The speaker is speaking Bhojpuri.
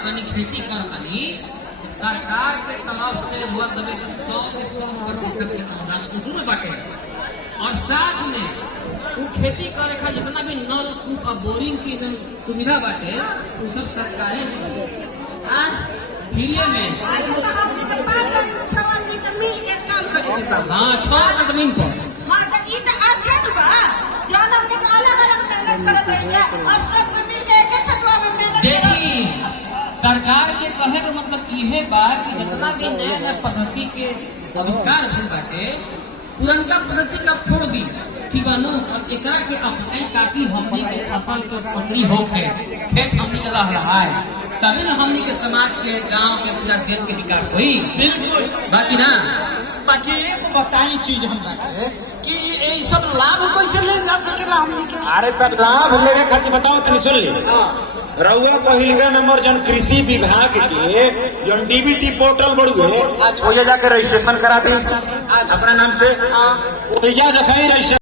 करतानी, खेती करतानी, सरकार के तलाब से हुआ सभी 100% के अनुदान उन्होंने बांटे और साथ में वो खेती करे का जितना भी नल कूप और बोरिंग की सुविधा बाटे वो सब सरकारें फ्री में। हाँ 6 आदमी जमीन पर देखी सरकार के कहे का मतलब यह बा कि जितना भी नया नया पद्धति के आविष्कार हो बाटे पुरनका पद्धति का छोड़ दी, ठीक बा नु। और एकरा के अपने काटी हमनी के फसल के पटरी होके खेत हमनी के रहा है, तभी ना हमनी के समाज के गांव के पूरा देश के विकास हुई। बिल्कुल बाकी ना बाकी एक बताई चीज हमरा के कि ये सब लाभ कैसे ले जा सकेला हमनी के। अरे त लाभ लेवे खातिर बताओ तनी सुन ली। रउआ पहिलका नंबर जन कृषि विभाग के जन डीबीटी पोर्टल बड़ुए ओजे जाके रजिस्ट्रेशन करा दी अपना नाम से, ओजा जैसे ही रजिस्ट्रेशन